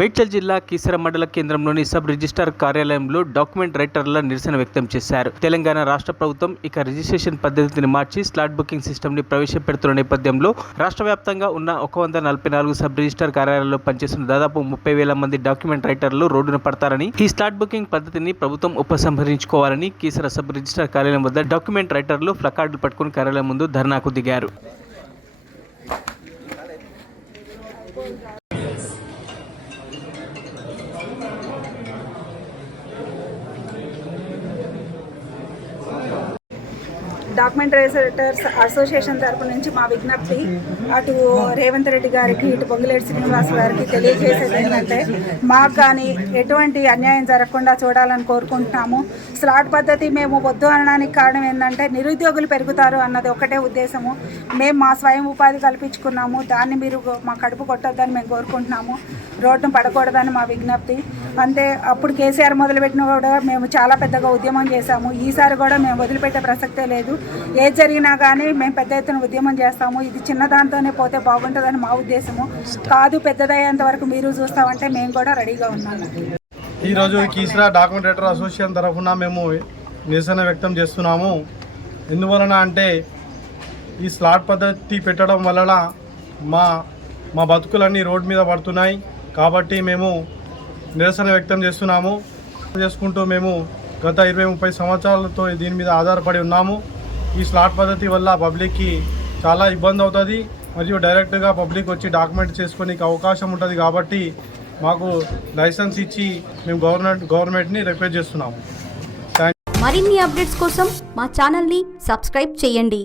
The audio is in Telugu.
మేడ్చల్ జిల్లా కీసర మండల కేంద్రంలోని సబ్ రిజిస్ట్రార్ కార్యాలయంలో డాక్యుమెంట్ రైటర్ల నిరసన వ్యక్తం చేశారు. తెలంగాణ రాష్ట్ర ప్రభుత్వం ఇక రిజిస్ట్రేషన్ పద్ధతిని మార్చి స్లాట్ బుకింగ్ సిస్టమ్ ని ప్రవేశపెడుతున్న నేపథ్యంలో రాష్ట్ర వ్యాప్తంగా ఉన్న 144 సబ్ రిజిస్ట్రార్ కార్యాలయాల్లో పనిచేస్తున్న దాదాపు 30,000 మంది డాక్యుమెంట్ రైటర్లు రోడ్డున పడతారని, ఈ స్లాట్ బుకింగ్ పద్ధతిని ప్రభుత్వం ఉపసంహరించుకోవాలని కీసర సబ్ రిజిస్ట్రార్ కార్యాలయం వద్ద డాక్యుమెంట్ రైటర్లు ప్లకార్డులు పట్టుకుని కార్యాలయం ముందు ధర్నాకు దిగారు. డాక్యుమెంట్ రైటర్స్ అసోసియేషన్ తరపు నుంచి మా విజ్ఞప్తి అటు రేవంత్ రెడ్డి గారికి, ఇటు పొంగులేటి శ్రీనివాస్ గారికి తెలియజేసేది ఏంటంటే, మాకు కానీ ఎటువంటి అన్యాయం జరగకుండా చూడాలని కోరుకుంటున్నాము. స్లాట్ పద్ధతి మేము వద్దు అనడానికి కారణం ఏంటంటే, నిరుద్యోగులు పెరుగుతారు అన్నది ఒకటే ఉద్దేశము. మేము మా స్వయం ఉపాధి కల్పించుకున్నాము, దాన్ని మీరు మా కడుపు కొట్టొద్దని మేము కోరుకుంటున్నాము. రోడ్డును పడకూడదని మా విజ్ఞప్తి. అంతే, అప్పుడు కేసీఆర్ మొదలుపెట్టిన కూడా మేము చాలా పెద్దగా ఉద్యమం చేశాము. ఈసారి కూడా మేము వదిలిపెట్టే ప్రసక్తే లేదు. ఏది జరిగినా కానీ మేము పెద్ద ఎత్తున ఉద్యమం చేస్తాము. ఇది చిన్న దాంతోనే పోతే బాగుంటుందని మా ఉద్దేశము. కాదు, పెద్దదయ్యేంత వరకు మీరు చూస్తామంటే మేము కూడా రెడీగా ఉన్నాము. ఈరోజు కీసరా డాక్యుమెంట్ రైటర్ అసోసియేషన్ తరఫున మేము నిరసన వ్యక్తం చేస్తున్నాము. ఎందువలన అంటే, ఈ స్లాట్ పద్ధతి పెట్టడం వలన మా బతుకులన్నీ రోడ్డు మీద పడుతున్నాయి. కాబట్టి మేము నిరసన వ్యక్తం చేసుకుంటూ మేము గత 20-30 సంవత్సరాలతో దీని మీద ఆధారపడి ఉన్నాము. ఈ స్లాట్ పద్ధతి వల్ల పబ్లిక్కి చాలా ఇబ్బంది అవుతుంది, మరియు డైరెక్ట్గా పబ్లిక్ వచ్చి డాక్యుమెంట్ చేసుకోనికి అవకాశం ఉంటుంది. కాబట్టి మాకు లైసెన్స్ ఇచ్చి మేము గవర్నమెంట్ని రిక్వెస్ట్ చేస్తున్నాము. మరిన్ని అప్డేట్స్ కోసం మా ఛానల్ని సబ్స్క్రైబ్ చేయండి.